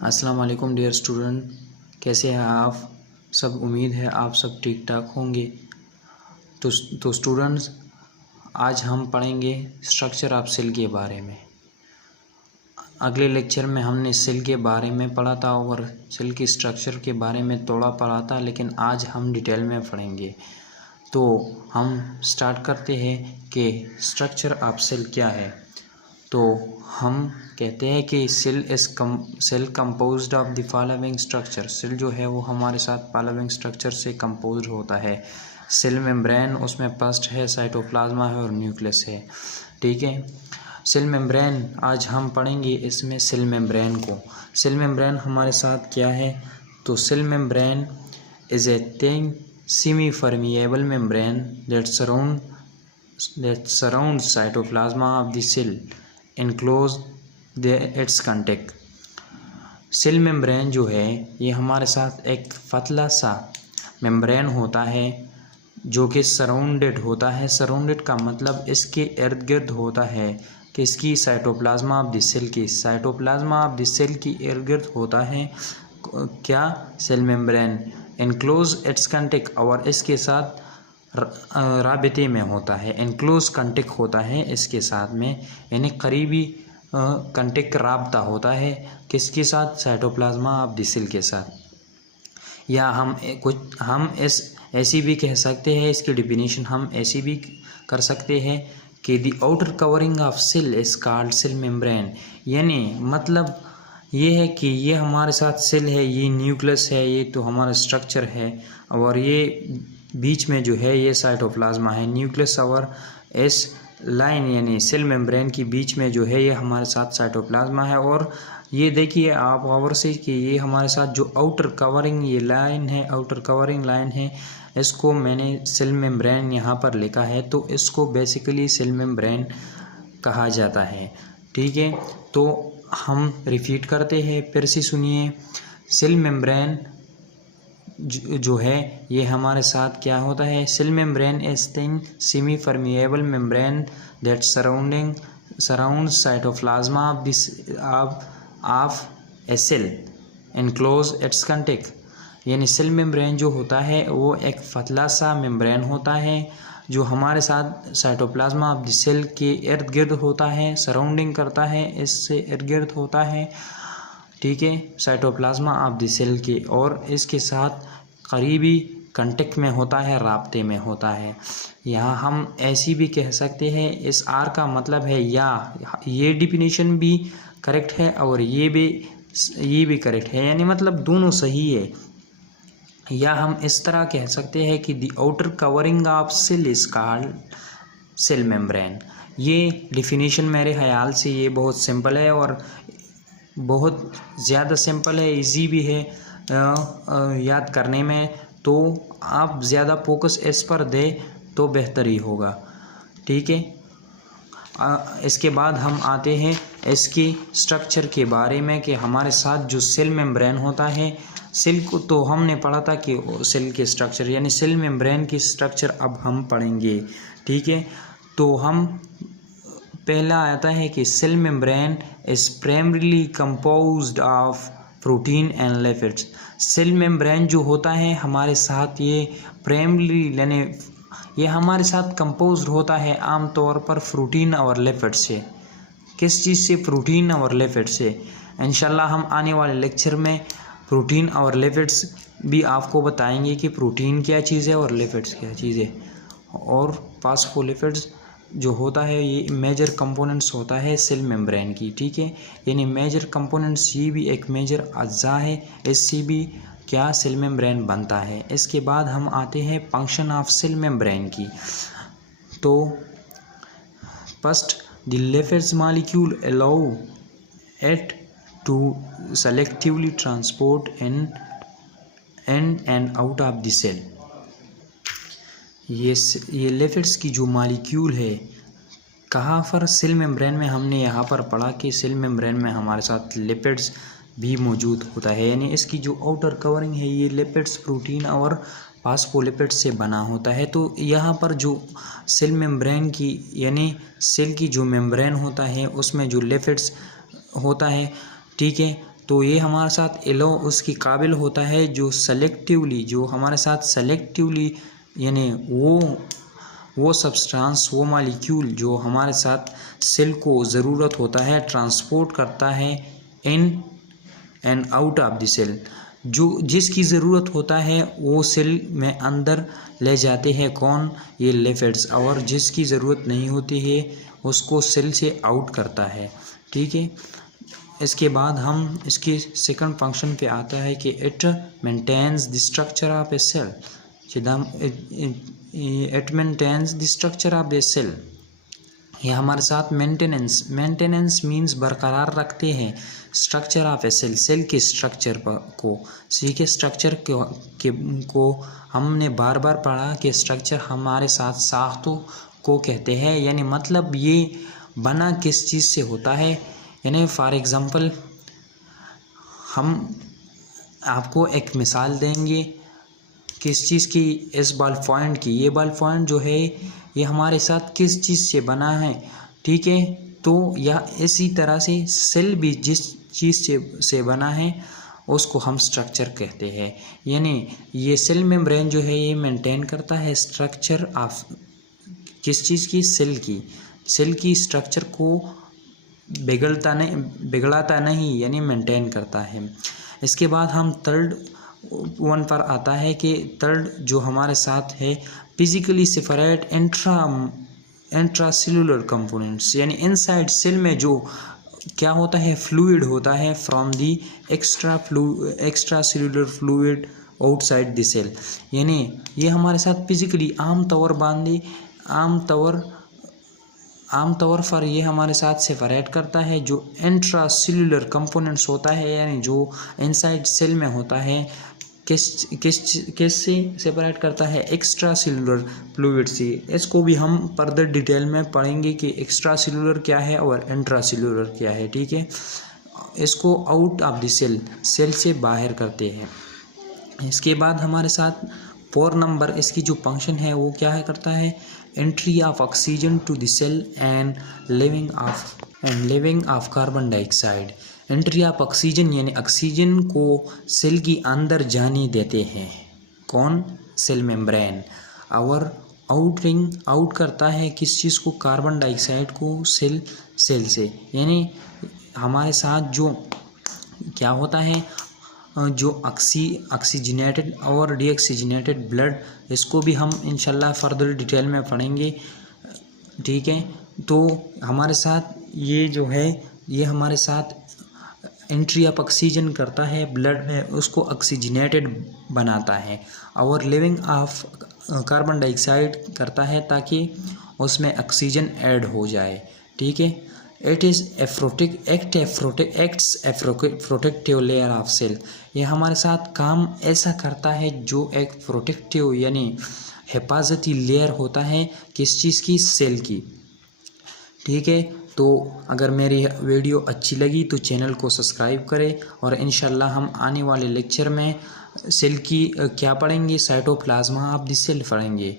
अस्सलाम वालेकुम dear student, कैसे हैं आप सब। उम्मीद है आप सब ठीक ठाक होंगे। तो स्टूडेंट्स, आज हम पढ़ेंगे स्ट्रक्चर ऑफ सेल के बारे में। अगले लेक्चर में हमने सेल के बारे में पढ़ा था और सेल की स्ट्रक्चर के बारे में थोड़ा पढ़ा था, लेकिन आज हम डिटेल में पढ़ेंगे। तो हम स्टार्ट करते हैं कि स्ट्रक्चर ऑफ सेल क्या है। तो हम कहते हैं कि cell composed of the following structure. Cell जो है वो हमारे साथ फॉलोइंग स्ट्रक्चर से कंपोज्ड होता है। सेल मेम्ब्रेन, उसमें फर्स्ट है, साइटोप्लाज्मा है और न्यूक्लियस है। ठीक है, सेल मेम्ब्रेन आज हम पढ़ेंगे इसमें सेल मेम्ब्रेन को। सेल मेम्ब्रेन हमारे साथ क्या है, तो cell membrane is a thin semi permeable membrane that surrounds cytoplasma of the cell enclose its contact। Cell membrane जो है ये हमारे साथ एक पतला सा मेम्ब्रेन होता है जो कि सराउंडेड होता है। सराउंडेड का मतलब इसके इर्द गिर्द होता है कि इसकी साइटोप्लाज्मा ऑफ द सेल की साइटोप्लाज्मा ऑफ द सेल की इर्द गिर्द होता है क्या, cell membrane. Enclose its contact, और इसके साथ राबिते में होता है। एनक्लोज कंटेक्ट होता है इसके साथ में, यानी करीबी कंटेक्ट राब्ता होता है किसके साथ, साइटोप्लाज्मा ऑफ द सेल के साथ। या हम ऐसी भी कह सकते हैं, इसकी डिफिनीशन हम ऐसी भी कर सकते हैं कि the outer covering of cell is called cell membrane. यानी मतलब ये है कि ये हमारे साथ सेल है, ये न्यूक्लियस है, ये तो हमारा स्ट्रक्चर है, और ये बीच में जो है ये साइटोप्लाज्मा है। न्यूक्लियस और इस लाइन यानी सेल मेम्ब्रेन की बीच में जो है ये हमारे साथ साइटोप्लाज्मा है। और ये देखिए आप गौर से कि ये हमारे साथ जो आउटर कवरिंग ये लाइन है, आउटर कवरिंग लाइन है, इसको मैंने सेल मेम्ब्रेन यहाँ पर लिखा है, तो इसको बेसिकली सेल मेम्ब्रेन कहा जाता है। ठीक है, तो हम रिपीट करते हैं, फिर से सुनिए। सेल मेम्ब्रेन जो है ये हमारे साथ क्या होता है, cell membrane is thin semi permeable membrane that surrounds cytoplasma of a cell enclose its contact. यानी सेल मेम्ब्रेन जो होता है वो एक पतला सा मेम्ब्रेन होता है जो हमारे साथ साइटोप्लाज्मा ऑफ द सेल के इर्द गिर्द होता है, सराउंडिंग करता है, इससे इर्द गिर्द होता है। ठीक है, साइटोप्लाज्मा ऑफ द सेल के, और इसके साथ करीबी कांटेक्ट में होता है, राब्ते में होता है। यहाँ हम ऐसी भी कह सकते हैं, इस आर का मतलब है या, ये डिफिनीशन भी करेक्ट है और ये भी करेक्ट है, यानी मतलब दोनों सही है। या हम इस तरह कह सकते हैं कि the outer covering of cell is called cell membrane. ये डिफिनीशन मेरे ख्याल से ये बहुत सिंपल है और बहुत ज़्यादा सिंपल है, इजी भी है याद करने में। तो आप ज़्यादा फोकस इस पर दें तो बेहतर ही होगा। ठीक है, इसके बाद हम आते हैं इसकी स्ट्रक्चर के बारे में कि हमारे साथ जो सेल मेम्ब्रेन होता है, सेल को तो हमने पढ़ा था कि सेल के स्ट्रक्चर यानी सेल मेम्ब्रेन की स्ट्रक्चर अब हम पढ़ेंगे। ठीक है, तो हम पहला आता है कि cell membrane is primarily composed of protein and lipids. Cell membrane जो होता है हमारे साथ ये प्राइमरीली यानी ये हमारे साथ कंपोज्ड होता है आमतौर पर प्रोटीन और लिपिड से। किस चीज़ से, प्रोटीन और लिपिड से। इंशाल्लाह हम आने वाले लेक्चर में प्रोटीन और लिपिड्स भी आपको बताएंगे कि प्रोटीन क्या चीज़ है और लिपिड्स क्या चीज़ है। और फास्फोलिपिड्स जो होता है ये मेजर कंपोनेंट्स होता है सेल मेम्ब्रेन की। ठीक है, यानी मेजर कंपोनेंट्स ये भी एक मेजर अज्जा है, इससे भी क्या सेल मेम्ब्रेन बनता है। इसके बाद हम आते हैं फंक्शन ऑफ सेल मेम्ब्रेन की। तो first, the lipids molecule allow it to selectively transport in and out of the cell। ये लिपिड्स की जो मॉलिक्यूल है कहाँ पर, सेल मेम्ब्रेन में। हमने यहाँ पर पढ़ा कि सेल मेम्ब्रेन में हमारे साथ लिपिड्स भी मौजूद होता है, यानी इसकी जो आउटर कवरिंग है ये लिपिड्स, प्रोटीन और फास्फोलिपिड्स से बना होता है। तो यहाँ पर जो सेल मेम्ब्रेन की यानी सेल की जो मेम्ब्रेन होता है उसमें जो लिपिड्स होता है, ठीक है, तो ये हमारे साथ एलो उसकी काबिल होता है जो सेलेक्टिवली, जो हमारे साथ सेलेक्टिवली यानी वो सब्सटेंस, वो मॉलिक्यूल जो हमारे साथ सेल को ज़रूरत होता है ट्रांसपोर्ट करता है in and out of the cell, जो जिसकी ज़रूरत होता है वो सेल में अंदर ले जाते हैं कौन, ये लिपिड्स, और जिसकी ज़रूरत नहीं होती है उसको सेल से आउट करता है। ठीक है, इसके बाद हम इसके सेकंड फंक्शन पे आता है कि it maintains the structure of a cell, it maintains the structure of a cell. ये हमारे साथ मेंटेनेंस मीन्स बरकरार रखते हैं structure of a cell, cell के स्ट्रक्चर को। ठीक है, स्ट्रक्चर को हमने बार बार पढ़ा कि स्ट्रक्चर हमारे साथ साख्तों को कहते हैं, यानी मतलब ये बना किस चीज़ से होता है। यानी फॉर एग्ज़ाम्पल हम आपको एक मिसाल देंगे किस चीज़ की, इस बॉल पॉइंट की। ये बॉल पॉइंट जो है ये हमारे साथ किस चीज़ से बना है। ठीक है, तो यह इसी तरह से सेल भी जिस चीज़ से बना है उसको हम स्ट्रक्चर कहते हैं। यानी ये सेल मेम्ब्रेन जो है ये मेंटेन करता है स्ट्रक्चर ऑफ किस चीज़ की, सेल की स्ट्रक्चर को बिगड़ाता नहीं यानी मेंटेन करता है। इसके बाद हम थर्ड वन पर आता है कि थर्ड जो हमारे साथ है फिजिकली सेपरेट इंट्रासेलुलर कंपोनेंट्स, यानी इनसाइड सेल में जो क्या होता है, फ्लूइड होता है from the extracellular fluid outside the cell. यानी ये हमारे साथ फिजिकली आमतौर पर ये हमारे साथ सेपरेट करता है जो इंट्रा सेलुलर कंपोनेंट्स होता है, यानी जो इनसाइड सेल में होता है। किस से सेपरेट करता है, एक्स्ट्रा सेलुलर फ्लूइड से। इसको भी हम फर्दर डिटेल में पढ़ेंगे कि एक्स्ट्रा सेलुलर क्या है और इंट्रा सेलुलर क्या है। ठीक है, इसको आउट ऑफ द सेल से बाहर करते हैं। इसके बाद हमारे साथ 4 नंबर इसकी जो फंक्शन है वो क्या है करता है, entry of oxygen to the cell and leaving of carbon dioxide. Entry of oxygen यानी ऑक्सीजन को सेल की अंदर जाने देते हैं कौन, सेल मेम्ब्रेन, और आउट करता है किस चीज़ को, कार्बन डाइऑक्साइड को सेल से। यानी हमारे साथ जो क्या होता है, जो ऑक्सीजनेटेड और डीऑक्सीजनेटेड ब्लड, इसको भी हम इंशाल्लाह फर्दर डिटेल में पढ़ेंगे। ठीक है, तो हमारे साथ ये जो है ये हमारे साथ एंट्री ऑफ ऑक्सीजन करता है ब्लड में, उसको ऑक्सीजनेटेड बनाता है, और लिविंग ऑफ कार्बन डाइऑक्साइड करता है ताकि उसमें ऑक्सीजन ऐड हो जाए। ठीक है, acts a protective layer of cell. ये हमारे साथ काम ऐसा करता है जो एक प्रोटेक्टिव यानी हिफाजती लेयर होता है किस चीज़ की, सेल की। ठीक है, तो अगर मेरी वीडियो अच्छी लगी तो चैनल को सब्सक्राइब करें, और इंशाल्लाह हम आने वाले लेक्चर में सेल की क्या पढ़ेंगे, साइटोप्लाज्मा ऑफ द सेल पढ़ेंगे।